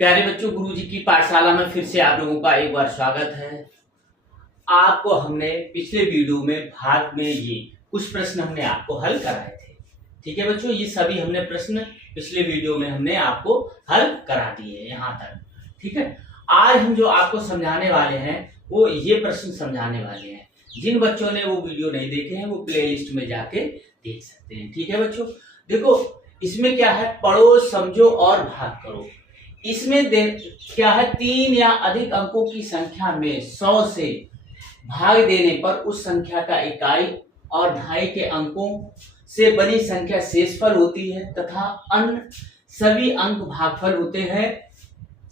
प्यारे बच्चों, गुरुजी की पाठशाला में फिर से आप लोगों का एक बार स्वागत है। आपको हमने पिछले वीडियो में भाग में ये कुछ प्रश्न हमने आपको हल कराए थे। ठीक है बच्चों, ये सभी हमने प्रश्न पिछले वीडियो में हमने आपको हल करा दिए यहाँ तक। ठीक है, आज हम जो आपको समझाने वाले हैं वो ये प्रश्न समझाने वाले हैं। जिन बच्चों ने वो वीडियो नहीं देखे हैं वो प्ले लिस्ट में जाके देख सकते हैं। ठीक है बच्चों, देखो इसमें क्या है, पढ़ो समझो और भाग करो। इसमें क्या है, 3 या अधिक अंकों की संख्या में 100 से भाग देने पर उस संख्या का इकाई और ढाई के अंकों से बनी संख्या शेषफल होती है तथा अन्य सभी अंक भागफल होते हैं।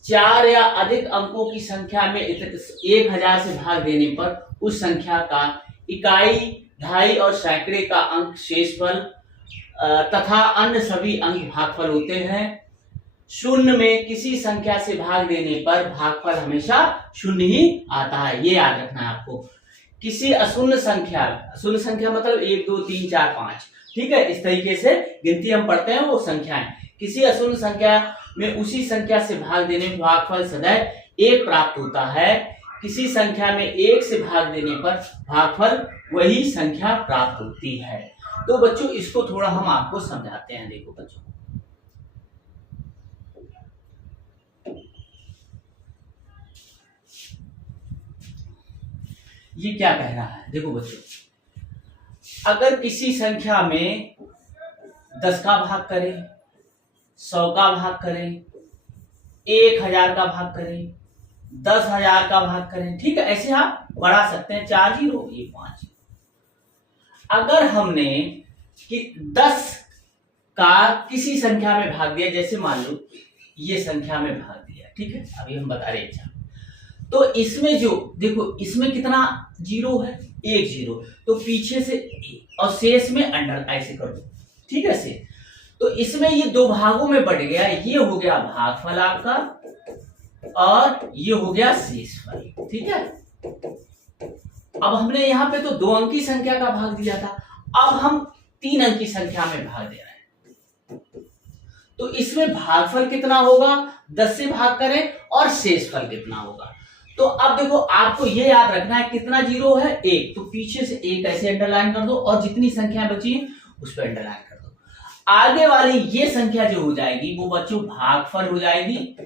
4 या अधिक अंकों की संख्या में 1000 से भाग देने पर उस संख्या का इकाई, ढाई और सैकड़े का अंक शेषफल तथा अन्य सभी अंक भागफल होते हैं। शून्य में किसी संख्या से भाग देने पर भागफल हमेशा शून्य ही आता है, ये याद रखना है आपको। किसी अशून्य संख्या मतलब 1 2 3 4 5, ठीक है, इस तरीके से गिनती हम पढ़ते हैं वो संख्याएं। किसी अशून्य संख्या में उसी संख्या से भाग देने पर भागफल सदैव 1 प्राप्त होता है। किसी संख्या में 1 से भाग देने पर भागफल वही संख्या प्राप्त होती है। तो बच्चों इसको थोड़ा हम आपको समझाते हैं। देखो बच्चों, ये क्या कह रहा है, देखो बच्चों, अगर किसी संख्या में 10 का भाग करें, 100 का भाग करें, 1000 का भाग करें, 10,000 का भाग करें, ठीक है, ऐसे आप बढ़ा सकते हैं। 4 जीरो, ये 5। अगर हमने कि 10 का किसी संख्या में भाग दिया, जैसे मान लो ये संख्या में भाग दिया, ठीक है, अभी हम बता रहे हैं, तो इसमें जो देखो इसमें कितना जीरो है, 1 जीरो, तो पीछे से और शेष में अंडर ऐसे कर दो, ठीक है से। तो इसमें ये 2 भागों में बढ़ गया, ये हो गया भागफल आपका और ये हो गया शेषफल, ठीक है। अब हमने यहाँ पे तो 2 अंकी संख्या का भाग दिया था, अब हम 3 अंकी संख्या में भाग दे रहे हैं, तो इसमें भागफल कितना होगा, 10 से भाग करें और शेषफल कितना होगा। तो अब देखो आपको ये याद रखना है कितना जीरो है, 1, तो पीछे से 1 ऐसे अंडरलाइन कर दो और जितनी संख्या बची उस पर अंडरलाइन कर दो। आगे वाली ये संख्या जो हो जाएगी वो बच्चों भागफल हो जाएगी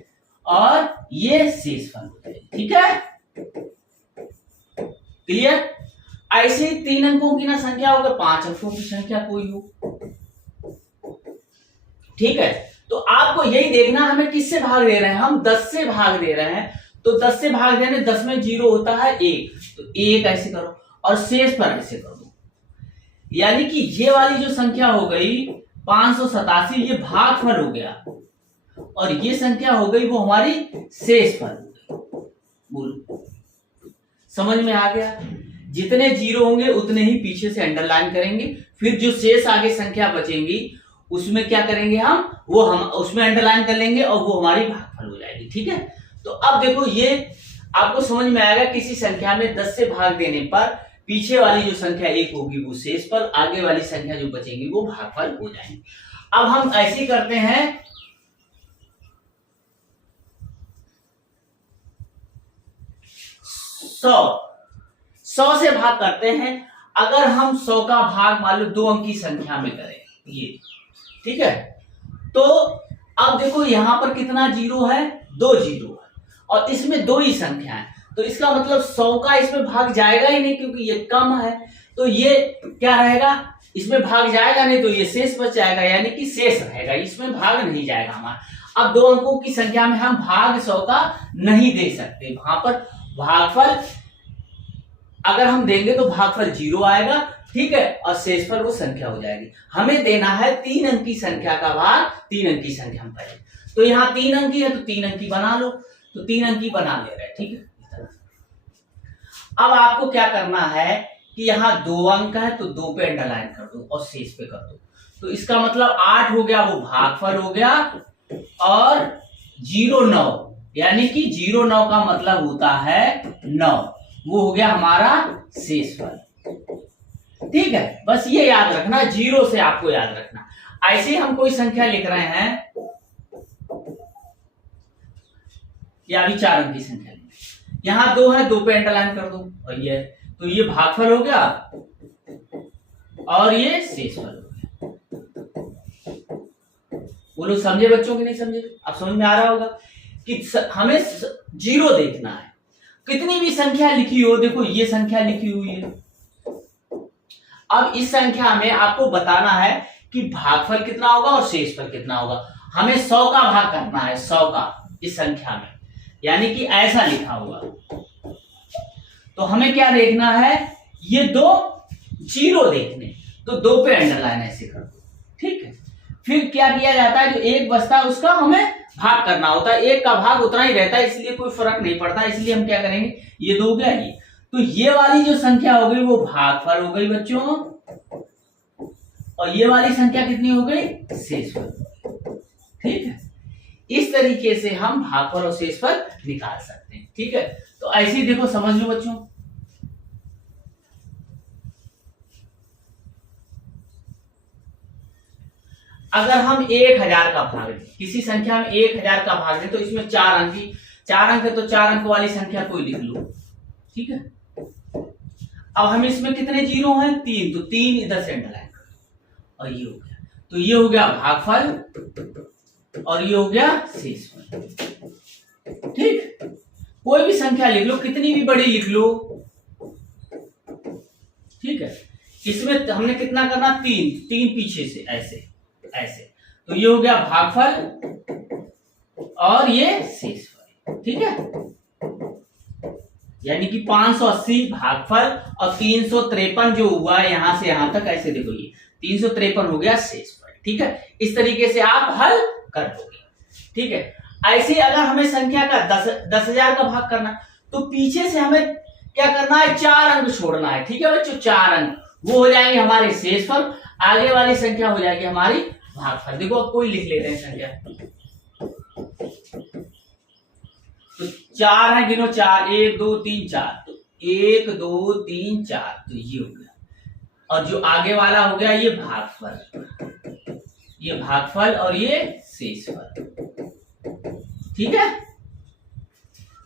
और ये शेषफल हो जाएगी, ठीक है, क्लियर। ऐसे ही 3 अंकों की ना संख्या होगा, 5 अंकों की संख्या कोई हो, ठीक है। तो आपको यही देखना हमें किससे भाग दे रहे हैं, हम 10 से भाग दे रहे हैं, तो 10 से भाग देने 10 में जीरो होता है 1, तो 1 ऐसे करो और शेष पर ऐसे कर दो, यानी कि ये वाली जो संख्या हो गई 587, ये भागफल हो गया और ये संख्या हो गई वो हमारी शेषफल हो गई। बोलो समझ में आ गया। जितने जीरो होंगे उतने ही पीछे से अंडरलाइन करेंगे, फिर जो शेष आगे संख्या बचेंगी उसमें क्या करेंगे हम उसमें अंडरलाइन कर लेंगे और वो हमारी भागफल हो जाएगी, ठीक है। तो अब देखो ये आपको समझ में आएगा, किसी संख्या में 10 से भाग देने पर पीछे वाली जो संख्या 1 होगी वो शेषफल, आगे वाली संख्या जो बचेंगी वो भागफल हो जाएंगी। अब हम ऐसे करते हैं, 100 से भाग करते हैं। अगर हम 100 का भाग मान लो 2 अंकी संख्या में करें, ये ठीक है, तो अब देखो यहां पर कितना जीरो है, 2 जीरो है और इसमें 2 ही संख्या है, तो इसका मतलब 100 का इसमें भाग जाएगा ही नहीं क्योंकि ये कम है, तो ये क्या रहेगा, इसमें भाग जाएगा नहीं, तो ये शेष बच जाएगा, यानी कि शेष रहेगा, इसमें भाग नहीं जाएगा हमारा। अब 2 अंकों की संख्या में हम भाग 100 का नहीं दे सकते, वहां पर भागफल अगर हम देंगे तो भागफल 0 आएगा, ठीक है, और शेषफल वो संख्या हो जाएगी। हमें देना है 3 अंकी संख्या का भाग 3 अंकी संख्या में पहले, तो यहाँ 3 अंकी है तो 3 अंकी बना लो, तो 3 अंकी बना ले रहे हैं, ठीक है। अब आपको क्या करना है कि यहाँ 2 अंक है तो 2 पे अंडरलाइन कर दो और शेष पे कर दो, तो इसका मतलब 8 हो गया, वो भागफल हो गया, और 09 यानी कि 09 का मतलब होता है 9, वो हो गया हमारा शेषफल, ठीक है। बस ये याद रखना, 0 से आपको याद रखना। ऐसे हम कोई संख्या लिख रहे हैं, या अभी 4 अंक की संख्या लेंगे। यहाँ 2 है, 2 पे अंडरलाइन कर दो और ये है, तो ये भागफल हो गया और ये शेषफल हो गया। बोलो समझे बच्चों की नहीं समझे? अब समझ में आ रहा होगा कि हमें 0 देखना है। कितनी भी संख्या लिखी हो, देखो ये संख्या लिखी हुई है, अब इस संख्या में आपको बताना है कि भागफल कितना होगा और शेषफल कितना होगा। हमें 100 का भाग करना है, 100 का इस संख्या में, यानी कि ऐसा लिखा हुआ। तो हमें क्या देखना है, ये 2 0 देखने, तो 2 पे अंडरलाइन ऐसे कर दो, ठीक है। फिर क्या किया जाता है, जो एक बचता है उसका हमें भाग करना होता है, एक का भाग उतना ही रहता है, इसलिए कोई फर्क नहीं पड़ता। इसलिए हम क्या करेंगे, ये 2 हो गया ये, तो ये वाली जो संख्या हो गई वो भागफल हो गई बच्चों, और ये वाली संख्या कितनी हो गई, शेषफल, ठीक है। इस तरीके से हम भागफल और शेषफल निकाल सकते हैं, ठीक है। तो ऐसे ही देखो, समझ लो बच्चों। अगर हम 1000 का भाग दें, किसी संख्या में 1000 का भाग दें, तो इसमें 4 अंक है, तो 4 अंक वाली संख्या कोई लिख लो, ठीक है। अब हम इसमें कितने 0 हैं, 3, तो 3 इधर से अंडरलाइन कर दो और ये हो गया। तो ये हो गया भागफल और ये हो गया शेषफल, ठीक। कोई भी संख्या लिख लो, कितनी भी बड़ी लिख लो, ठीक है। इसमें हमने कितना करना, 3 पीछे से ऐसे ऐसे, तो ये हो गया भागफल और ये शेषफल, ठीक है। यानी कि 580 भागफल और 353 जो हुआ है यहां से यहां तक, ऐसे देखो ये 353 हो गया शेषफल, ठीक है। इस तरीके से आप हल कर दोगे, ठीक है। ऐसे अगर हमें संख्या का 10,000 का भाग करना, तो पीछे से हमें क्या करना है, 4 अंक छोड़ना है, ठीक है बच्चों। 4 अंक वो हो जाएंगे हमारे शेषफल, आगे वाली संख्या हो जाएगी हमारी भागफल। देखो अब कोई लिख लेते हैं संख्या, तो 4 है, गिनो 4, 1 2 3 4, तो 1 2 3 4, तो ये हो गया। और जो आगे वाला हो गया ये भागफल और ये शेषफल, ठीक है।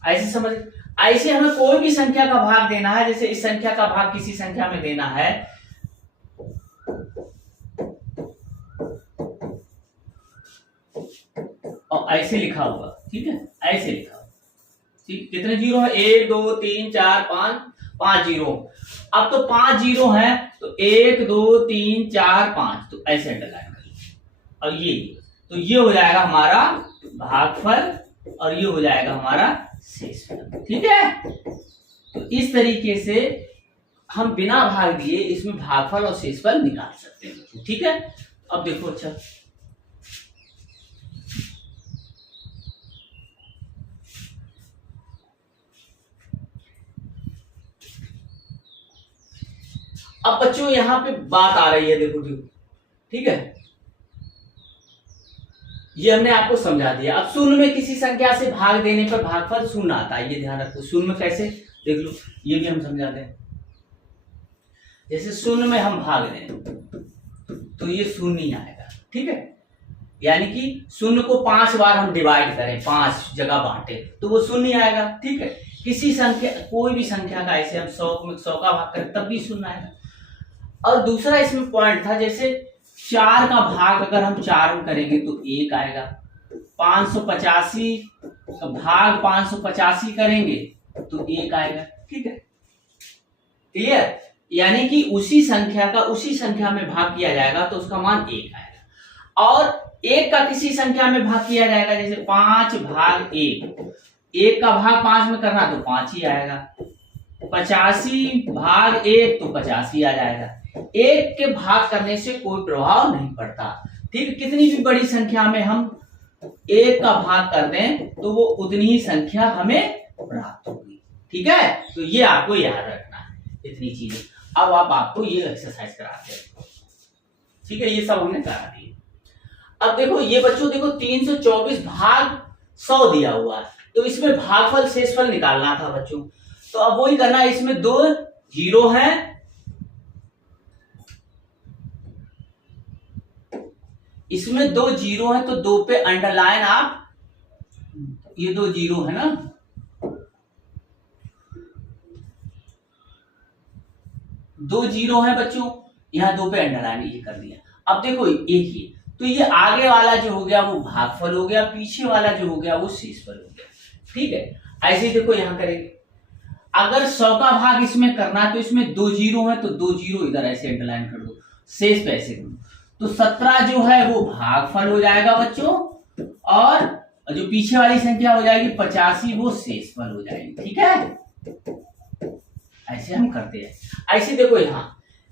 ऐसे समझ, ऐसे हमें कोई भी संख्या का भाग देना है, जैसे इस संख्या का भाग किसी संख्या में देना है, और ऐसे लिखा होगा, ठीक है, ऐसे लिखा होगा, ठीक। कितने 0 है, 1 2 3 4 5 0। अब तो 5 0 है, तो 1 2 3 4 5, तो ऐसे अंडरलाइन कर, और ये तो ये हो जाएगा हमारा भागफल और ये हो जाएगा हमारा शेषफल, ठीक है। तो इस तरीके से हम बिना भाग दिए इसमें भागफल और शेषफल निकाल सकते हैं, ठीक है। अब देखो, अच्छा अब बच्चों यहां पे बात आ रही है, देखो ठीक है, ये हमने आपको समझा दिया। अब शून्य में किसी संख्या से भाग देने पर भागफल शून्य आता है, ये ध्यान रखो। शून्य में कैसे, देख लो, ये भी हम समझाते हैं। जैसे शून्य में हम भाग दें तो ये शून्य ही आएगा, ठीक है। यानी कि शून्य को 5 बार हम डिवाइड करें, 5 जगह बांटे, तो वो शून्य आएगा, ठीक है। किसी संख्या, कोई भी संख्या का ऐसे हम 100 में 100 का भाग करें तब भी शून्य आएगा। और दूसरा इसमें पॉइंट था, जैसे 4 का भाग अगर हम 4 में करेंगे तो 1 आएगा, 585 का भाग 585 करेंगे तो 1 आएगा, ठीक है, क्लियर। यानी कि उसी संख्या का उसी संख्या में भाग किया जाएगा तो उसका मान 1 आएगा। और 1 का किसी संख्या में भाग किया जाएगा, जैसे 5 भाग 1, 1 का भाग 5 में करना तो 5 ही आएगा। 85 भाग 1 तो 50 ही आ जाएगा। 1 के भाग करने से कोई प्रभाव नहीं पड़ता, ठीक। कितनी भी बड़ी संख्या में हम 1 का भाग कर दें तो वो उतनी ही संख्या हमें प्राप्त होगी, ठीक है। तो ये आपको याद रखना है, इतनी चीजें। अब आपको ये एक्सरसाइज कराते हैं, ठीक है, ये सब हमने करा दिए। अब देखो ये बच्चों, देखो 324 भाग 100 दिया हुआ है, तो इसमें भागफल शेषफल निकालना था बच्चों। तो अब वही करना है, इसमें 2 0 है, इसमें 2 0 है, तो 2 पे अंडरलाइन आप ये 2 जीरो है ना, 2 जीरो है बच्चों, यहाँ 2 पे अंडरलाइन ये कर दिया। अब देखो एक ही, तो ये आगे वाला जो हो गया वो भागफल हो गया, पीछे वाला जो हो गया वो शेषफल हो गया। ठीक है, ऐसे देखो यहाँ करेंगे, अगर 100 का भाग इसमें करना है तो इसमें 2 जीरो है, तो 2 जीरो इधर ऐसे अंडरलाइन कर दो, शेष पे ऐसे कर दो, तो 17 जो है वो भागफल हो जाएगा बच्चों, और जो पीछे वाली संख्या हो जाएगी 85 वो शेषफल हो जाएगी। ठीक है, ऐसे हम करते हैं। ऐसे देखो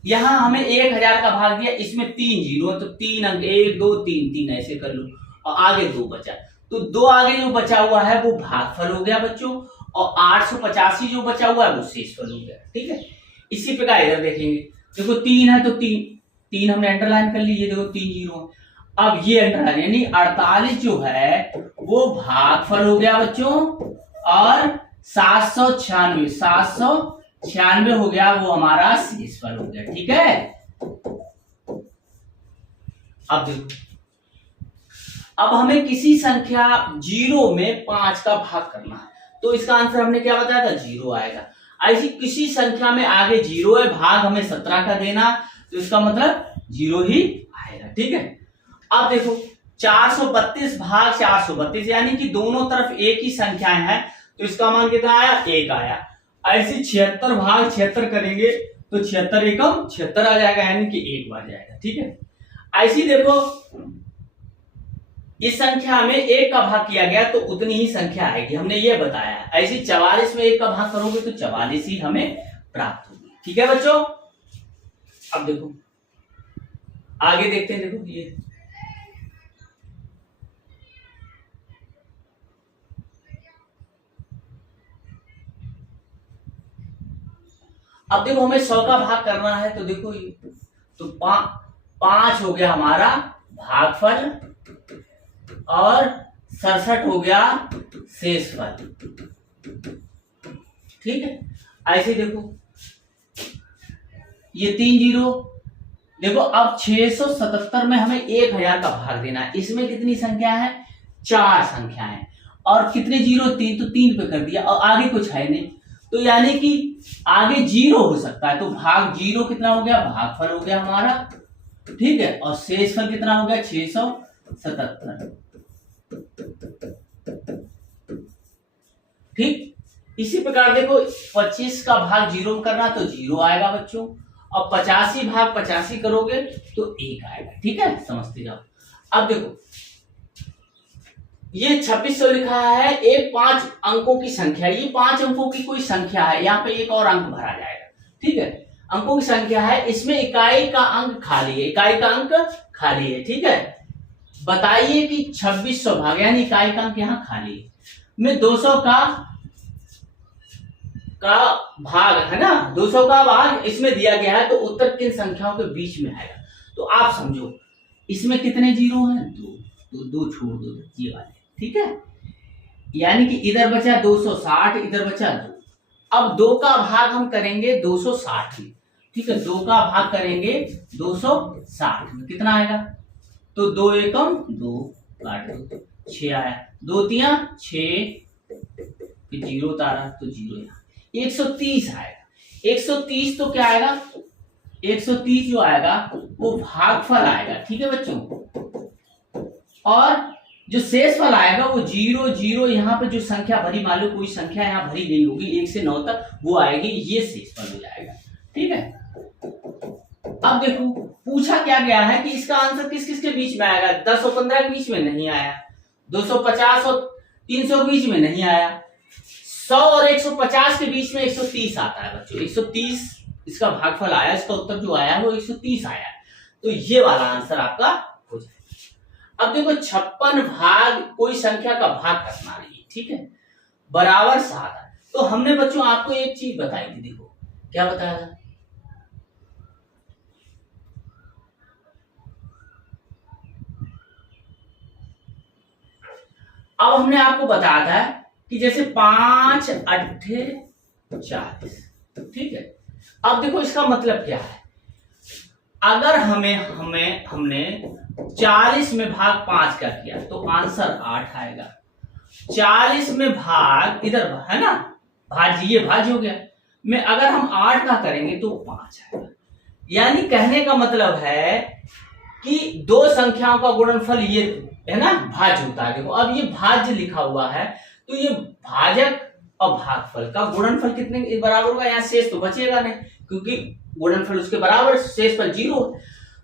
यहाँ हमें 1000 का भाग दिया, इसमें 3 जीरो है, तो 3 अंक 1 2 3 3 ऐसे कर लो, और आगे 2 बचा, तो 2 आगे जो बचा हुआ है वो भागफल हो गया बच्चों, और 885 जो बचा हुआ है वो शेषफल हो गया। ठीक है, इसी प्रकार इधर देखेंगे, देखो 3 है तो 3 हमने अंडरलाइन कर ली, ये देखो 3 जीरो, अब ये अंडरलाइन यानी 48 जो है वो भागफल हो गया बच्चों, और 796 हो गया वो हमारा शेषफल हो गया। ठीक है, अब देखो, अब हमें किसी संख्या 0 में 5 का भाग करना है, तो इसका आंसर हमने क्या बताया था, 0 आएगा। ऐसी किसी संख्या में आगे 0 है, भाग हमें 17 का देना, तो इसका मतलब 0 ही आएगा। ठीक है, अब देखो 432 भाग 432 यानी कि दोनों तरफ एक ही संख्याएं हैं, तो इसका मान कितना आया, 1 आया। ऐसे 76 भाग 76 करेंगे तो 76 एकम 76 आ जाएगा, यानी कि 1 बार जाएगा। ठीक है, ऐसी देखो इस संख्या में 1 का भाग किया गया तो उतनी ही संख्या आएगी, हमने ये बताया। ऐसी 44 में 1 का भाग करोगे तो 44 ही हमें प्राप्त होगी। ठीक है बच्चों, अब देखो आगे देखते हैं, देखो ये अब देखो हमें 100 का भाग करना है, तो देखो ये तो 5 हो गया हमारा भागफल, और 67 हो गया शेषफल। ठीक है, ऐसे देखो ये 3 जीरो, देखो अब 677 में हमें 1000 का भाग देना है, इसमें कितनी संख्या है, 4 संख्या है, और कितने जीरो, 3, तो 3 पे कर दिया, और आगे कुछ है नहीं, तो यानी कि आगे 0 हो सकता है, तो भाग 0 कितना हो गया, भागफल हो गया हमारा। ठीक है, और शेषफल कितना हो गया, 677। ठीक, इसी प्रकार देखो 25 का भाग 0 करना तो 0 आएगा बच्चों, और 85 भाग 85 करोगे तो 1 आएगा। ठीक है, समझते जाओ। अब देखो ये 2600 लिखा है, एक 5 अंकों की संख्या, ये 5 अंकों की कोई संख्या है, यहाँ पे एक और अंक भरा जाएगा। ठीक है, अंकों की संख्या है, इसमें इकाई का अंक खाली है, इकाई का अंक खाली है। ठीक है, बताइए कि 2600 भाग यानी इकाई का अंक यहाँ खाली है, में 200 का भाग है ना, 200 का भाग इसमें दिया गया है, तो उत्तर किन संख्याओं के बीच में आएगा। तो आप समझो इसमें कितने जीरो हैं, 2, तो 2 छोड़ दो ये वाले। ठीक है, यानी कि इधर बचा 260, इधर बचा 2। अब 2 का भाग हम करेंगे 260 में। ठीक है, 2 का भाग करेंगे 260 में, कितना आएगा, तो 2 एकम 2 काट दो, 6 आया, 2 तिया 6, फिर 0 तारा तो 0 यहाँ 130 आएगा। 130 तो क्या आएगा, 130 जो आएगा वो भागफल आएगा। ठीक है बच्चों, और जो शेषफल आएगा वो 0 0 यहाँ पे जो संख्या भरी, मान लो कोई संख्या यहाँ भरी गई होगी 1 से 9 तक, वो आएगी, ये शेषफल हो जाएगा। ठीक है, अब देखो पूछा क्या गया है कि इसका आंसर किस किस के बीच में आएगा, 10 और 15 के बीच में नहीं आया, 250 और 300 के बीच में नहीं आया, 100 और 150 के बीच में 130 आता है बच्चों, 130 इसका भागफल आया, इसका उत्तर जो आया वो 130 आया, तो ये वाला आंसर आपका हो जाएगा। अब देखो 56 भाग कोई संख्या का भाग करना नहीं है। ठीक है, बराबर 7 है, तो हमने बच्चों आपको एक चीज बताई थी, देखो क्या बताया था, अब हमने आपको बताया था कि जैसे 5 8 40। ठीक है, अब देखो इसका मतलब क्या है, अगर हमने 40 में भाग 5 का किया तो आंसर 8 आएगा, 40 में भाग इधर है ना, भाज्य, ये भाज्य हो गया में अगर हम 8 का करेंगे तो 5 आएगा। यानी कहने का मतलब है कि दो संख्याओं का गुणनफल ये है ना भाज्य होता है। देखो अब ये भाज्य लिखा हुआ है तो ये भाजक और भागफल का गुणनफल कितने के बराबर होगा, यहाँ शेष तो बचेगा नहीं क्योंकि गुणनफल उसके बराबर, शेष पर 0।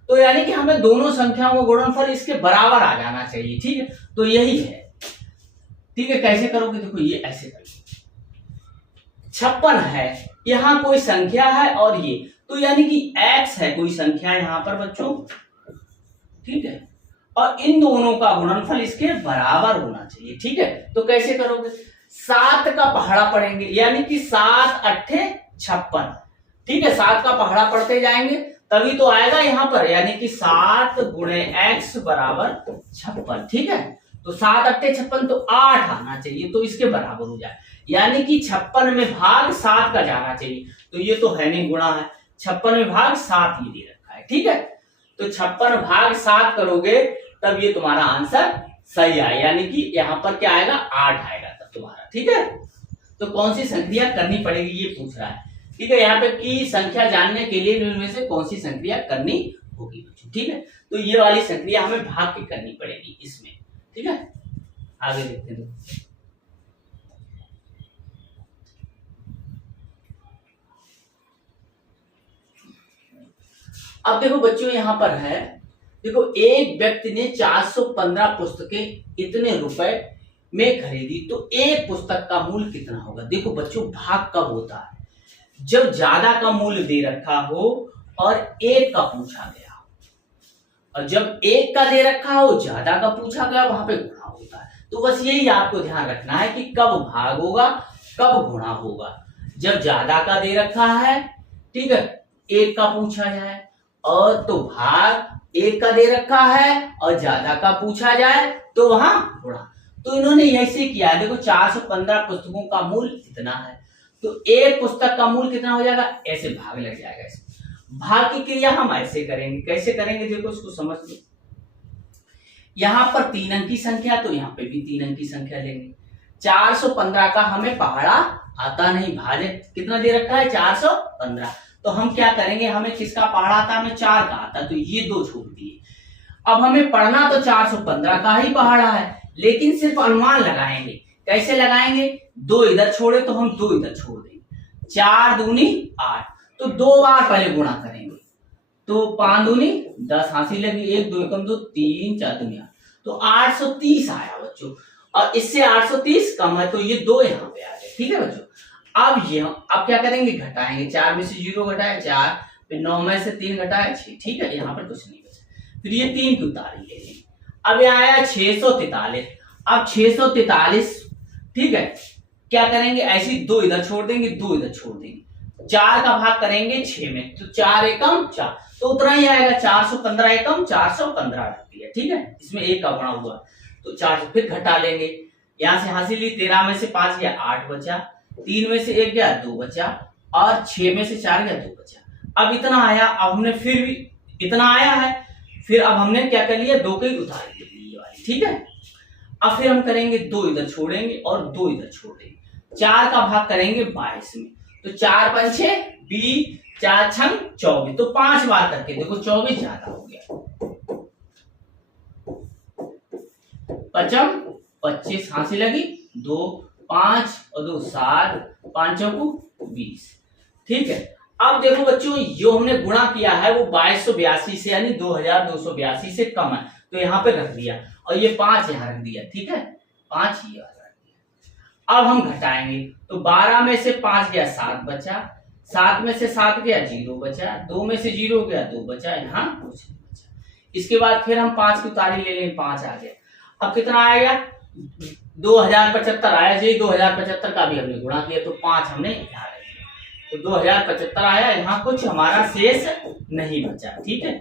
तो यानी कि हमें दोनों संख्याओं का गुणनफल इसके बराबर आ जाना चाहिए। ठीक है, तो यही है। ठीक है, कैसे करोगे, देखो ये ऐसे करोगे, 56 है, यहां कोई संख्या है और ये, तो यानी कि x है कोई संख्या यहां पर बच्चों। ठीक है, और इन दोनों का गुणनफल इसके बराबर होना चाहिए। ठीक है, तो कैसे करोगे, 7 का पहाड़ा पढ़ेंगे, यानी कि 7 अट्ठे 56। ठीक है, 7 का पहाड़ा पढ़ते जाएंगे तभी तो आएगा यहाँ पर, यानी कि 7 गुणे x बराबर 56। ठीक है, तो 7 अट्ठे 56 तो 8 आना चाहिए, तो इसके बराबर हो जाए, यानी कि 56 में भाग 7 का जाना चाहिए। तो ये तो है नहीं, गुणा है, 56 में भाग 7 ये दे रखा है। ठीक है, तो 56 भाग 7 करोगे तब ये तुम्हारा आंसर सही आए, यानी कि यहाँ पर क्या आएगा, 8 आएगा तब तुम्हारा। ठीक है, तो कौन सी संक्रिया करनी पड़ेगी ये पूछ रहा है। ठीक है, यहाँ पे की संख्या जानने के लिए इनमें से कौन सी संक्रिया करनी होगी बच्चों। ठीक है, तो ये वाली संक्रिया हमें भाग की करनी पड़ेगी इसमें। ठीक है, आगे देखते हैं। अब देखो बच्चों यहां पर है, देखो एक व्यक्ति ने 415 पुस्तकें इतने रुपए में खरीदी, तो एक पुस्तक का मूल्य कितना होगा। देखो बच्चों भाग कब होता है, जब ज्यादा का मूल्य दे रखा हो और एक का पूछा गया हो, और जब एक का दे रखा हो ज्यादा का पूछा गया वहां पे गुणा होता है। तो बस यही आपको ध्यान रखना है कि कब भाग होगा कब गुणा होगा। जब ज्यादा का दे रखा है, ठीक है, एक का पूछा जाए, और तो भाग एक का दे रखा है और ज्यादा का पूछा जाए तो वहां गुणा। तो इन्होंने ऐसे किया, देखो 415 पुस्तकों का मूल्य कितना है, तो एक पुस्तक का मूल्य कितना हो जाएगा, ऐसे भाग लग जाएगा। इसमें भाग की क्रिया हम ऐसे करेंगे, कैसे करेंगे देखो उसको समझ लो। यहां पर 3 अंक की संख्या, तो यहाँ पे भी 3 अंक की संख्या लेंगे। 415 का हमें पहाड़ा आता नहीं, भाजक कितना दे रखा है 415, तो हम क्या करेंगे, हमें किसका पहाड़ा आता है, हमें 4 का आता, तो ये 2 छोड़ दिए। अब हमें पढ़ना तो 415 का ही पहाड़ा है, लेकिन सिर्फ अनुमान लगाएंगे। कैसे लगाएंगे, 2 इधर छोड़े तो हम 2 इधर छोड़ देंगे, 4 दूनी 8, तो 2 बार पहले गुणा करेंगे, तो 5 दूनी 10 हासिल लगी, 1 2 एकम 2 3 4 दूनी 8, तो 830 आया बच्चों। और इससे 830 कम है, तो ये 2 यहाँ पे आ गए। ठीक है बच्चों, अब क्या करेंगे, घटाएंगे, 4 में से 0 घटाए 4, फिर 9 में से 3 घटाए 6। ठीक है, यहाँ पर कुछ नहीं बचा, फिर ये 3 की उतारी ले लेंगे। अब यहाँ आया 643, अब 643, ठीक है, क्या करेंगे, ऐसी 2 इधर छोड़ देंगे, 2 इधर छोड़ देंगे, 4 का भाग करेंगे 6 में, तो 4 एकम 4, तो उतना ही आएगा, 415 एकम 415 रख दिया। ठीक है, इसमें 1 का गुणा हुआ, तो 4 फिर घटा लेंगे, यहां से हासिल ली, 13 में से 5 गया 8 बचा, 3 में से 1 गया 2 बचा, और 6 में से 4 गया 2 बचा। अब इतना आया, अब हमने फिर भी इतना आया है, फिर अब हमने क्या कर लिया, 2 की उतारी ले ली ये वाली। ठीक है, अब फिर हम करेंगे 2 इधर छोड़ेंगे और 2 इधर छोड़ देंगे, 4 का भाग करेंगे 22 में, तो 4 पंचे 20, 4 छंग 24, तो 5 बार करके देखो 24 ज्यादा हो गया, 5 25 हासिल लगी, 2 5 और 2 7, 5 को 20। ठीक है, अब देखो बच्चों जो हमने गुणा किया है वो 2282 से यानी 2282 से कम है, तो यहाँ पे रख दिया, और ये 5 यहाँ रख दिया। ठीक है, 5 ये रख दिया। अब हम घटाएंगे, तो 12 में से 5 गया 7 बचा, 7 में से 7 गया 0 बचा, 2 में से 0 गया 2 बचा, यहाँ कुछ नहीं बचा। इसके बाद फिर हम 5 की उतारी ले लेंगे, 5 आ गया। अब कितना आएगा, 2075 आया जी, 2075 का भी हमने गुणा किया, तो 5 हमने यहाँ रख दिया, तो 2075 आया, यहाँ कुछ हमारा शेष नहीं बचा। ठीक है,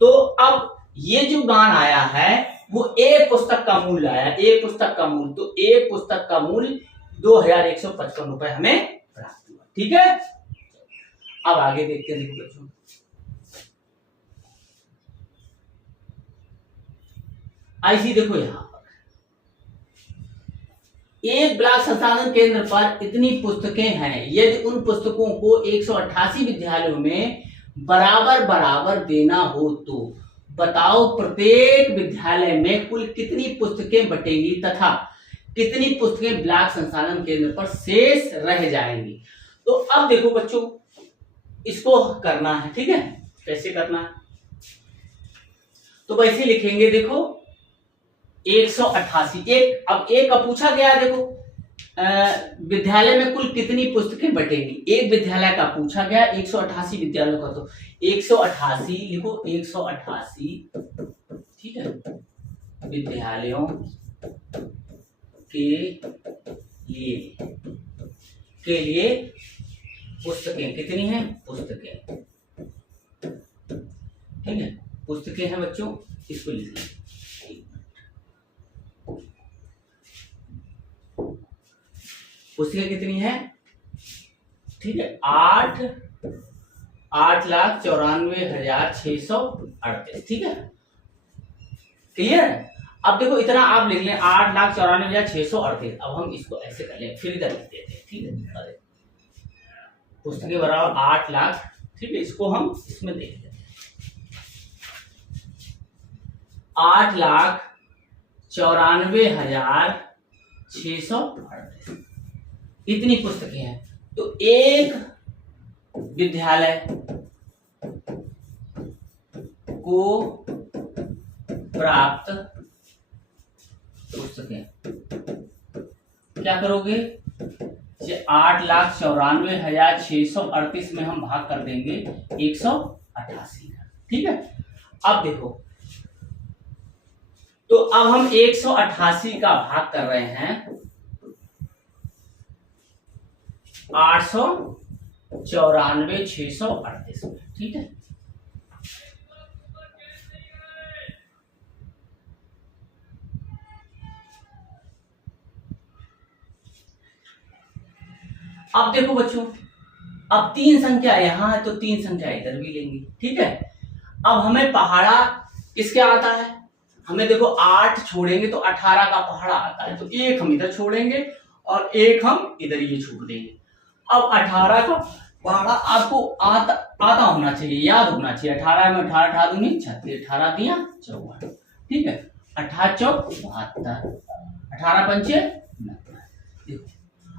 तो अब ये जो मान आया है वो एक पुस्तक का मूल्य आया, एक पुस्तक का मूल्य, तो एक पुस्तक का मूल्य 2155 रुपए हमें प्राप्त हुआ। ठीक है, अब आगे देखते हैं बच्चों, ऐसी देखो यहां पर एक ब्लॉक संसाधन केंद्र पर इतनी पुस्तकें हैं, यदि उन पुस्तकों को 188 विद्यालयों में बराबर बराबर देना हो तो बताओ प्रत्येक विद्यालय में कुल कितनी पुस्तकें बटेंगी तथा कितनी पुस्तकें ब्लॉक संसाधन केंद्र पर शेष रह जाएंगी। तो अब देखो बच्चों, इसको करना है, ठीक है, कैसे करना है, तो वैसे लिखेंगे। देखो 188, अब एक का पूछा गया, देखो विद्यालय में कुल कितनी पुस्तकें बटेंगी, एक विद्यालय का पूछा गया, 188 विद्यालयों का, तो 188 लिखो, 188, ठीक है, विद्यालयों के लिए पुस्तकें कितनी हैं, पुस्तकें, ठीक है, पुस्तकें हैं बच्चों, इसको लिख लें। पुस्तकें कितनी है, ठीक है, 8,94,638, ठीक है, क्लियर। अब देखो इतना आप लिख लें, 8,94,638। अब हम इसको ऐसे कर लें, फिर इधर लिख देते हैं, ठीक है, पुस्तकें बराबर 8 लाख, ठीक है, इसको हम इसमें देख लेते हैं, 8,94,638 इतनी पुस्तकें हैं। तो एक विद्यालय को प्राप्त पुस्तकें क्या करोगे, 8,94,638 में हम भाग कर देंगे 188 का, ठीक है। अब देखो, तो अब हम 188 का भाग कर रहे हैं 894,638 में, ठीक है। अब देखो बच्चों, अब 3 संख्या यहां है तो 3 संख्या इधर भी लेंगे, ठीक है। अब हमें पहाड़ा किसके आता है, हमें देखो 8 छोड़ेंगे तो 18 का पहाड़ा आता है, तो एक हम इधर छोड़ेंगे और एक हम इधर ये छोड़ देंगे। अब 18 का पहाड़ा आपको आता होना चाहिए, याद होना चाहिए। 18 में 18 18 दूनी 36, 18 दिया 54, ठीक है, 18 चौक 72, 18 पंचे 90, देखो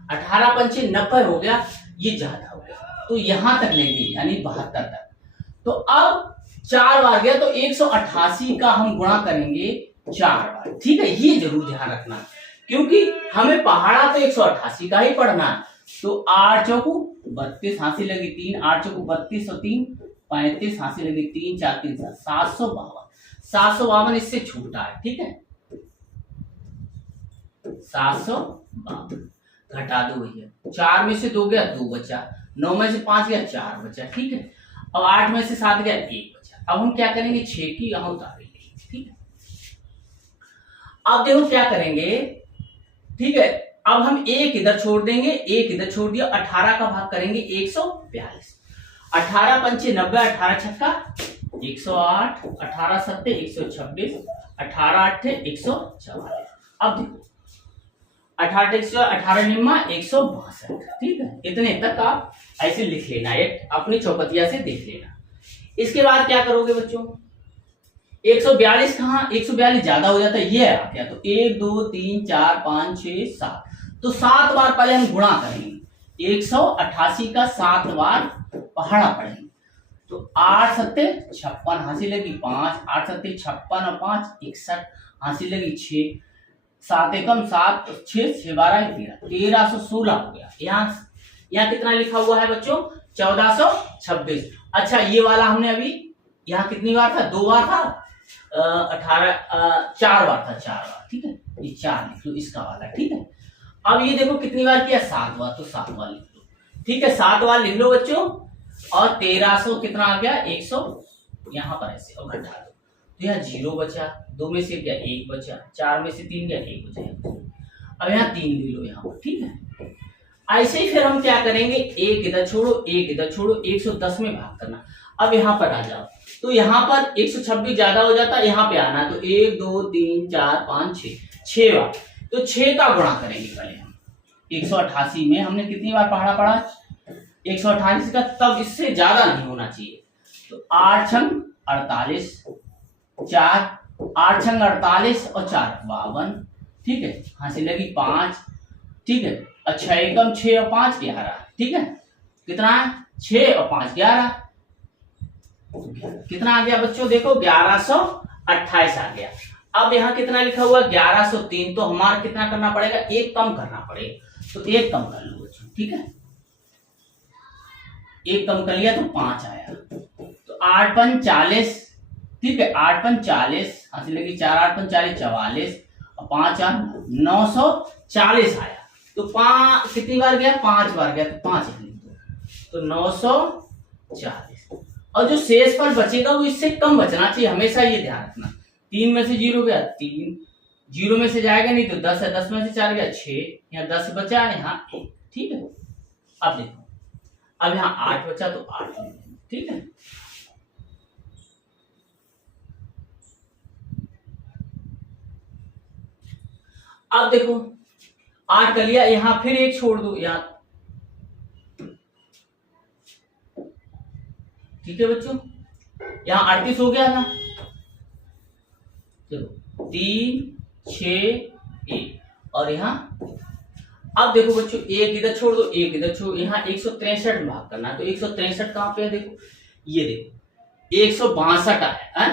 18 पंचे 90 हो गया, ये ज्यादा हो गया, तो यहां तक लेंगे यानी 72 तक। तो अब 4 बार गया तो 188 का हम गुणा करेंगे 4 बार, ठीक है, ये जरूर ध्यान रखना, क्योंकि हमें पहाड़ा तो 188 का ही पढ़ना है। तो 8 चौकू 32, हासिल लगी 3, 8 चौकू 32 और 3 35, हासिल लगी 3 4 3 7, 752, 752 इससे छोटा है, ठीक है, 752 घटा दो भैया, 4 में से 2 गया 2 बचा, 9 में से 5 गया 4 बचा, ठीक है, अब 8 में से 7 गया 1 बचा। अब हम क्या करेंगे, 6 की यहां उतारेंगे, ठीक है। अब देखो क्या करेंगे, ठीक है, अब हम एक इधर छोड़ देंगे, एक इधर छोड़ दिया, 18 का भाग करेंगे 142, 18 पंचे 90, 18 छक्का 108, 18 सत्ते 126, 18 अट्ठे 144। अब देखो 18 निम्मा 162, ठीक है, इतने तक आप ऐसे लिख लेना, एक अपनी चौपतिया से देख लेना। इसके बाद क्या करोगे बच्चों, 142 कहां, 142 ज्यादा हो जाता है, ये आ गया, तो 1 2 3 4 5 6 7, तो 7 बार पहले हम गुणा करेंगे, 188 का 7 बार पहाड़ा पढ़ेंगे, तो 8 सत्ते 56, हासिल लगी 5, 8 सत्ते 56 और 5 61, हासिल लगी 6, 7 एकम 7, 6 6 12 1316 हो गया। यहाँ कितना लिखा हुआ है बच्चों, 1426। अच्छा, ये वाला हमने अभी यहाँ कितनी बार था, 2 बार था, 4 बार था, 4 बार, ठीक है, ये 4 लिख लो इसका वाला, ठीक है। अब ये देखो कितनी बार किया, 7 बार, तो 7 बार लिख लो, ठीक है, 7 बार लिख लो बच्चों। और 1300 कितना आ गया, 100 यहाँ पर ऐसे और घटा दो, तो यहाँ 0 बचा, 2 में से क्या 1 बचा, 4 में से 3 गया 1 बचा। अब यहाँ 3 ले लो यहाँ पर, ठीक है। ऐसे ही फिर हम क्या करेंगे, एक इधर छोड़ो, एक इधर छोड़ो, 110 में भाग करना। अब यहाँ पर आ जाओ, तो यहाँ पर 126 ज्यादा हो जाता है, यहाँ पे आना है, तो 1 2 3 4 5 6 बार, तो 6 का गुणा करेंगे पहले हम। 188 में हमने कितनी बार पढ़ा 188 का, तब इससे ज्यादा नहीं होना चाहिए। तो 8 छंग 48, 4 8 छंग 48 और 4 52, ठीक है। हंसी लगी 5, ठीक है। अच्छा एकम 6 और 5 11, ठीक है। कितना है 6 और 5 11, कितना आ गया बच्चों, देखो 1128 आ गया। अब यहाँ कितना लिखा हुआ 1103, तो हमारा कितना करना पड़ेगा, एक कम करना पड़ेगा। तो एक कम कर लो बच्चों, ठीक है। एक कम कर लिया तो 5 आया। तो 8 5 40, ठीक है। 8 5 40, हंसी लगी 4 8 5 40 44 और 5 8 940 आया। तो 5 कितनी बार गया, 5 बार गया, तो 5 लिख दो, तो 940। और जो शेष पर बचेगा वो इससे कम बचना चाहिए, हमेशा ये ध्यान रखना। 3 में से 0 गया 3, 0 में से जाएगा नहीं तो 10 है, 10 में से 4 गया 6, यहाँ 10 बचा, यहाँ 1, ठीक है। अब देखो, अब यहाँ 8 बचा तो 8, ठीक है। अब देखो 8 कर लिया, यहां फिर 1 छोड़ दो यहाँ, ठीक है बच्चों। यहां 38 हो गया था, देखो 3 6 1, और यहाँ अब देखो बच्चों 1 इधर छोड़ दो, 1 इधर छोड़, यहाँ 163 भाग करना है। तो 163 कहां पे है, देखो ये देखो 162 आया,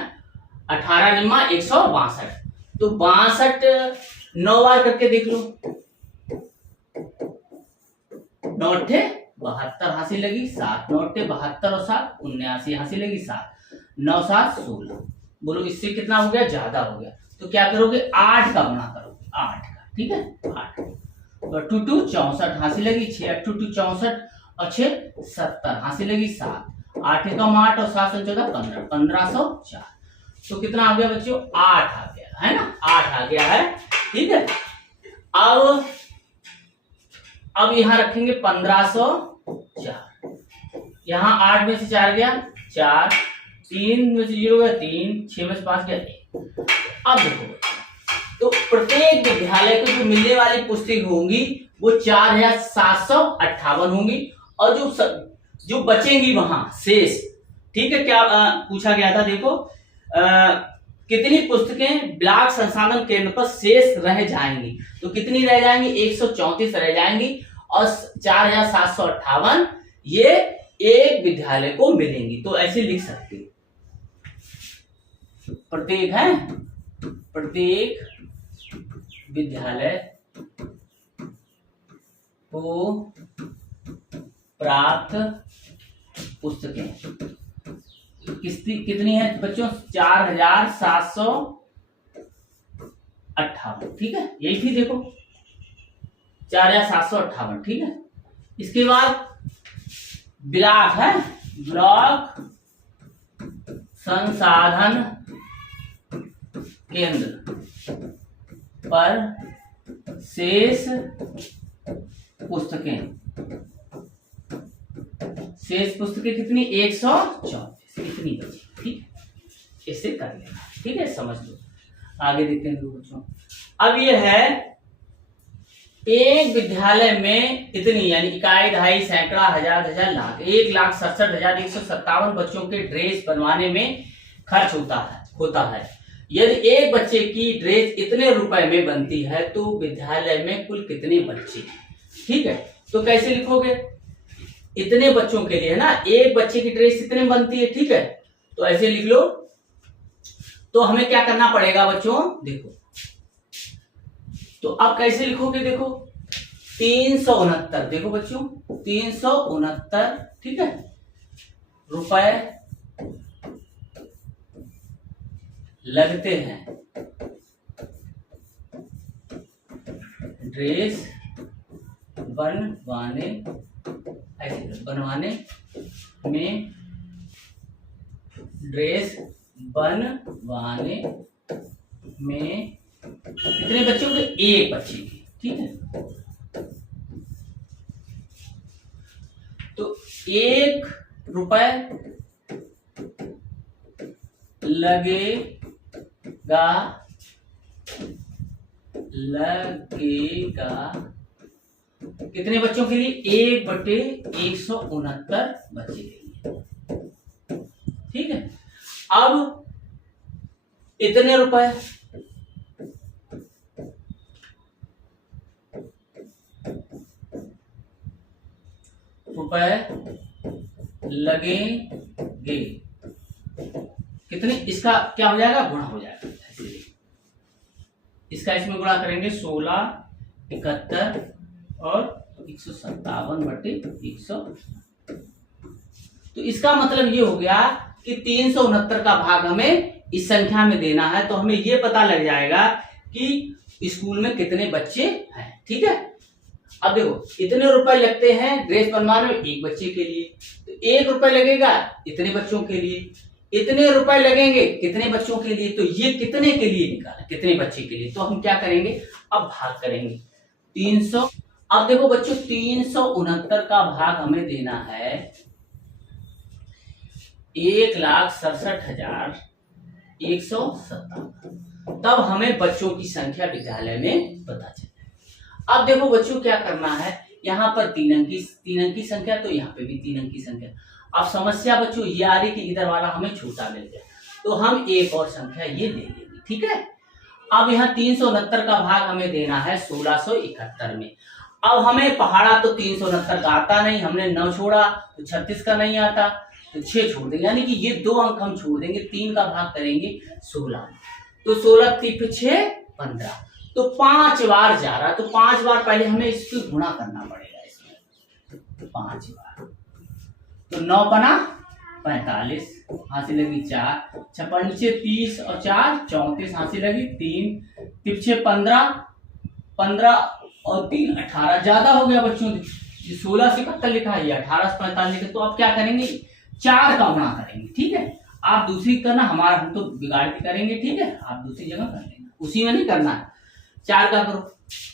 18 निम्मा 162, तो 62 9 बार करके देख लो, 9 8 72, हंसी लगी 7, 9 8 72 और 7 79, हंसी लगी 7, 9 7 16। बोलो इससे कितना हो गया, ज्यादा हो गया। तो क्या करोगे, 8 का गुणा करोगे, 8 का, ठीक है। 8 तो 2 2 64, हंसी लगी 6 8 2 64 और 6 70, हंसी लगी 7, 8 एकम 8 और 7 14 15, 1504। तो कितना आ गया बच्चों, 8 आ गया है ना, 8 आ गया है, ठीक है। अब यहां रखेंगे 1504, यहां 8 में से 4 गया 4, 3 में से 0 गया 3, 6 में से 5 गया 1। अब देखो तो प्रत्येक विद्यालय को जो मिलने वाली पुस्तक होंगी वो 4758 होंगी, और जो बचेंगी वहां शेष, ठीक है। क्या पूछा गया था, देखो कितनी पुस्तकें ब्लॉक संसाधन केंद्र पर शेष रह जाएंगी, तो कितनी रह जाएंगी, 134 रह जाएंगी, और 4758 ये एक विद्यालय को मिलेंगी। तो ऐसे लिख सकते हो, प्रत्येक विद्यालय को प्राप्त पुस्तकें कितनी है बच्चों, 4758, ठीक है। यही थी देखो 4758, ठीक है। इसके बाद ब्लॉक है, ब्लॉक संसाधन केंद्र पर शेष पुस्तकें कितनी, 134, इतनी बची, ठीक। इससे कर लेना, ठीक है, समझ लो। आगे देखते हैं बच्चों। अब ये है एक विद्यालय में इतनी, यानी इकाई दहाई सैकड़ा हजार हजार लाख, 1,67,157 बच्चों के ड्रेस बनवाने में खर्च होता है। यदि एक बच्चे की ड्रेस इतने रुपए में बनती है तो विद्यालय में कुल कितने बच्चे, ठीक है। तो कैसे लिखोगे, इतने बच्चों के लिए है ना, एक बच्चे की ड्रेस इतने बनती है, ठीक है। तो ऐसे लिख लो। तो हमें क्या करना पड़ेगा बच्चों, देखो तो अब कैसे लिखोगे, देखो 369, देखो बच्चों 369, ठीक है, रुपए लगते हैं ड्रेस बनवाने में, ड्रेस बनवाने में कितने बच्चों के, एक बच्चे की, ठीक है। तो 1 रुपए लगेगा कितने बच्चों के लिए? 1/169 बच्चे के लिए। ठीक है, अब इतने रुपए लगेंगे। कितने? इसका क्या हो जाएगा? गुणा हो जाएगा। इसका इसमें गुणा करेंगे 16, 71 और 157/100। तो इसका मतलब ये हो गया कि 369 का भाग हमें इस संख्या में देना है, तो हमें ये पता लग जाएगा कि स्कूल में कितने बच्चे हैं। ठीक है, अब देखो इतने रुपए लगते हैं ड्रेस बनवाने में एक बच्चे के लिए, तो 1 रुपए लगेगा इतने बच्चों के लिए, इतने रुपए लगेंगे कितने बच्चों के लिए, तो ये कितने के लिए निकाला, कितने बच्चे के लिए। तो हम क्या करेंगे, अब भाग करेंगे 300। अब देखो बच्चों 369 का भाग हमें देना है 1,67,157, तब हमें बच्चों की संख्या विद्यालय में पता चले। अब देखो बच्चों क्या करना है, यहाँ पर 3 अंकी संख्या, तो यहाँ पे भी 3 अंकी संख्या। अब समस्या बच्चों ये आ रही कि इधर वाला हमें छोटा मिल गया, तो हम एक और संख्या ये ले लेंगे। ठीक है, अब यहाँ 369 का भाग हमें देना है 1671 में। अब हमें पहाड़ा तो 369 का आता नहीं, हमने 9 छोड़ा, तो 36 का नहीं आता, तो 6 छोड़ देंगे, यानी कि ये 2 अंक हम छोड़ देंगे। 3 का भाग करेंगे 16, तो 16 3 6 15, तो 5 बार जा रहा है, तो 5 बार पहले हमें इसको गुणा करना पड़ेगा इसमें, तो 5 बार, तो 9 पना 45, हासिल लगी 4, 6 पंचे 30 और 4 34, हासिल लगी 3, 3 6 15 और 3 18, ज्यादा हो गया बच्चों। 16 से 71 लिखा है, 18 से 45 लिखा, तो अब क्या करेंगे 4 का गुणा करेंगे। ठीक है, आप दूसरी करना, हमारा हम तो बिगाड़ के करेंगे। ठीक है, आप दूसरी जगह कर लेना, उसी में नहीं करना है। 4 का करो,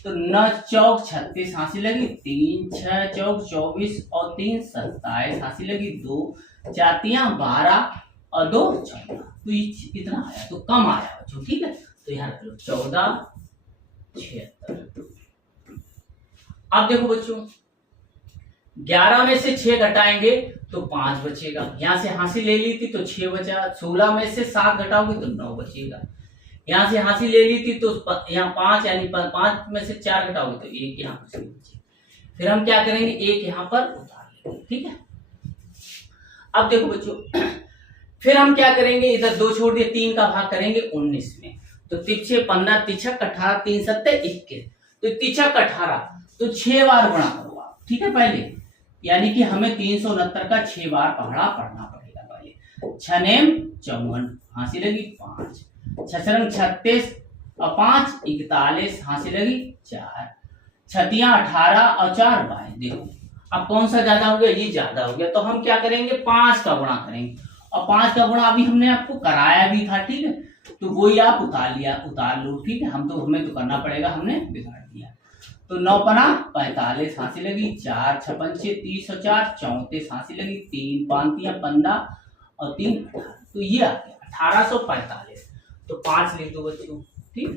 तो 9 चौक 36, हासिल लगी 3, 6 चौक 24 और 3 27, हासिल लगी 2, 4 12 और 2 14, तो इतना आया, तो कम आया बच्चों। ठीक है, तो यहाँ करो 1476। अब देखो बच्चों 11 में से 6 घटाएंगे तो 5 बचेगा, यहाँ से हासिल ले ली थी तो 6 बचा, 16 में से 7 घटाओगे तो 9 बचेगा, यहाँ से हासिल ले ली थी तो यहाँ 5, यानी 5 में से 4 घटाओगे तो 1 यहाँ पर बचे। फिर हम क्या करेंगे, 1 यहाँ पर उतार लेंगे। ठीक है, अब देखो बच्चों फिर हम क्या करेंगे, इधर 2 छोड़ दिए, 3 का भाग करेंगे 19 में, तो 3 6 15, 3 6 18, 3 7 21, तो 3 6 18, तो 6 बार गुणा करो आप। ठीक है, पहले यानी कि हमें 369 का 6 बार पहाड़ा पढ़ना पड़ेगा। पहले 6 नेम 54, हासिल लगी 5, 6 सरंग 36 और 5 41, हासिल लगी 4, 6 18 और 4 22। देखो अब कौन सा ज्यादा हो गया, ये ज्यादा हो गया, तो हम क्या करेंगे 5 का गुणा करेंगे, और 5 का गुणा अभी हमने आपको कराया भी था। ठीक है, तो वही आप उतार लो। ठीक है, हमें तो करना पड़ेगा, हमने बिगाड़ दिया। तो 9 पना 45, हासिल लगी 4, 6 पंचे 30 और 4 34, हासिल लगी 3, 5 15 और 3 18, तो ये आ गया 1845। तो 5 लिख दो बच्चों। ठीक,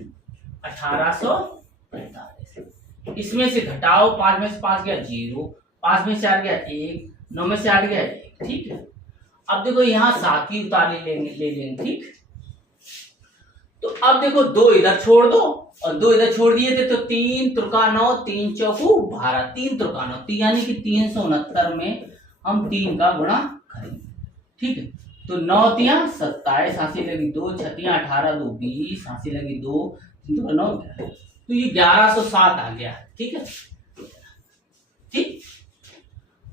1845। इसमें से घटाओ, 5 में से 5 गया 0, 5 में से 4 गया 1, 9 में से 8 गया 1। ठीक है, अब देखो यहाँ 7 ही उतार ले लेंगे। ठीक, तो अब देखो 2 इधर छोड़ दो और 2 इधर छोड़ दिए थे, तो 3 त्रिका 9, 3 चौकू 12, 3 त्रिका 9, यानी कि 369 में हम 3 का गुणा करेंगे। ठीक है, तो 9 3 27, हासिल लगी 2, 6 3 18, 2 20, हासिल लगी 2, 3 9 11, तो ये 1107 आ गया। ठीक है, ठीक,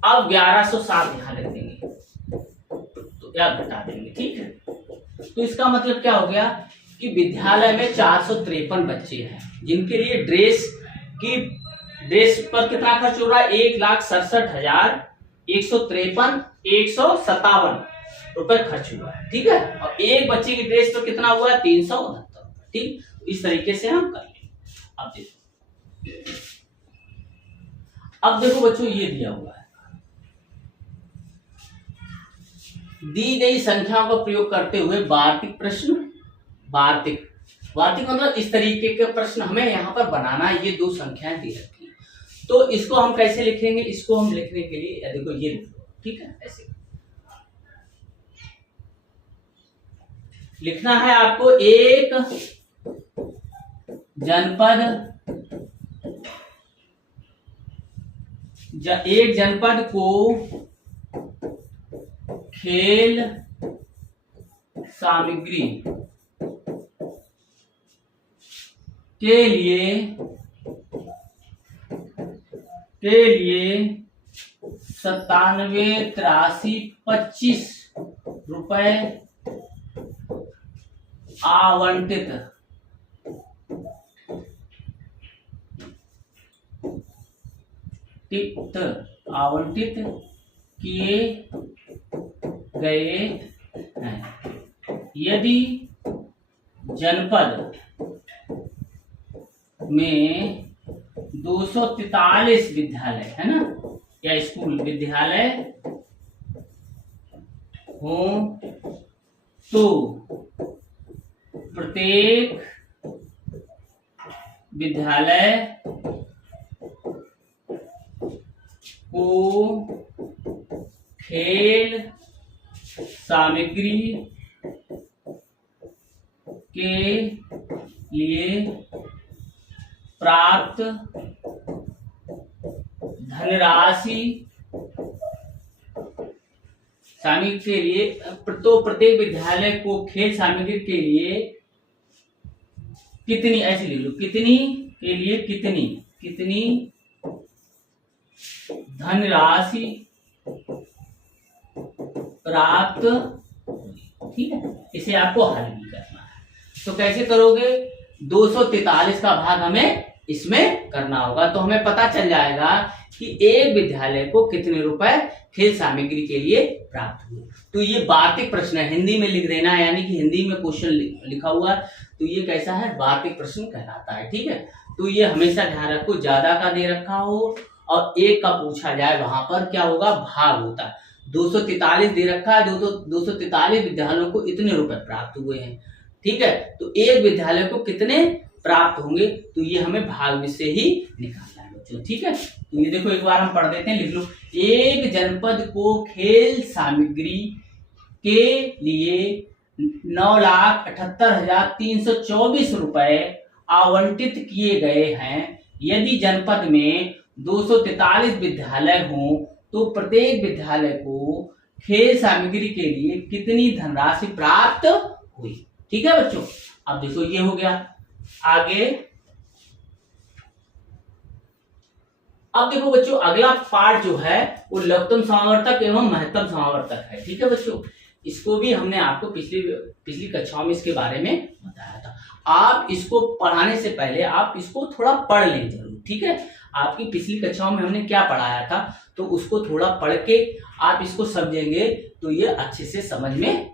अब 1107 यहाँ लिख देंगे, तो या घटा देंगे। ठीक है, तो इसका मतलब क्या हो गया कि विद्यालय में 453 बच्चे हैं, जिनके लिए ड्रेस पर कितना खर्च हो रहा है, 1,67,157 रुपए खर्च हुआ है। ठीक है, और एक बच्चे की ड्रेस पर कितना हुआ है, 369 रुपए। ठीक, इस तरीके से हम कर लेंगे। अब देखो बच्चों ये दिया हुआ है, दी गई संख्याओं का प्रयोग करते हुए वार्तिक वार्तिक मतलब इस तरीके के प्रश्न हमें यहाँ पर बनाना है। ये दो संख्याएं दी रखी है, तो इसको हम कैसे लिखेंगे? इसको हम लिखने के लिए देखो ये लिख लो, ठीक है। ऐसे लिखना है आपको, एक जनपद को खेल सामग्री के लिए 97, 83, 25 रुपए आवंटित किए गए हैं। यदि जनपद में 243 विद्यालय है ना, या स्कूल विद्यालय हो, तो प्रत्येक विद्यालय को खेल सामग्री के लिए प्राप्त धनराशि सामग्री के लिए, तो प्रत्येक विद्यालय को खेल सामग्री के लिए कितनी, ऐसे लिख लो, कितनी के लिए कितनी धनराशि प्राप्त, ठीक है। इसे आपको हल भी करना है, तो कैसे करोगे? 243 का भाग हमें इसमें करना होगा, तो हमें पता चल जाएगा कि एक विद्यालय को कितने रुपए खेल सामग्री के लिए प्राप्त हुए। तो ये वार्तिक प्रश्न है, हिंदी में लिख देना है, यानी कि हिंदी में क्वेश्चन लिखा हुआ है, तो ये कैसा है? वार्तिक प्रश्न कहलाता है, ठीक है। तो ये हमेशा ध्यान रखो, ज्यादा का दे रखा हो और एक का पूछा जाए, वहां पर क्या होगा? भाग होता है। 243 दे रखा है, 243 विद्यालयों को इतने रुपए प्राप्त हुए हैं, ठीक है। तो एक विद्यालय को कितने प्राप्त होंगे, तो ये हमें भाग में से ही निकालना है बच्चों, ठीक है। तो ये देखो, एक बार हम पढ़ देते हैं, लिख लो, एक जनपद को खेल सामग्री के लिए 9,78,324 रुपए आवंटित किए गए हैं। यदि जनपद में 243 विद्यालय हों, तो प्रत्येक विद्यालय को खेल सामग्री के लिए कितनी धनराशि प्राप्त हुई, ठीक है बच्चों। अब देखो, ये हो गया। आगे अब देखो बच्चों, अगला पार्ट जो है वो लघुत्तम समावर्तक एवं महत्तम समावर्तक है, ठीक है बच्चों। इसको भी हमने आपको पिछली कक्षाओं में इसके बारे में बताया था। आप इसको पढ़ाने से पहले आप इसको थोड़ा पढ़ लें जरूर, ठीक है। आपकी पिछली कक्षाओं में हमने क्या पढ़ाया था, तो उसको थोड़ा पढ़ के आप इसको समझेंगे तो ये अच्छे से समझ में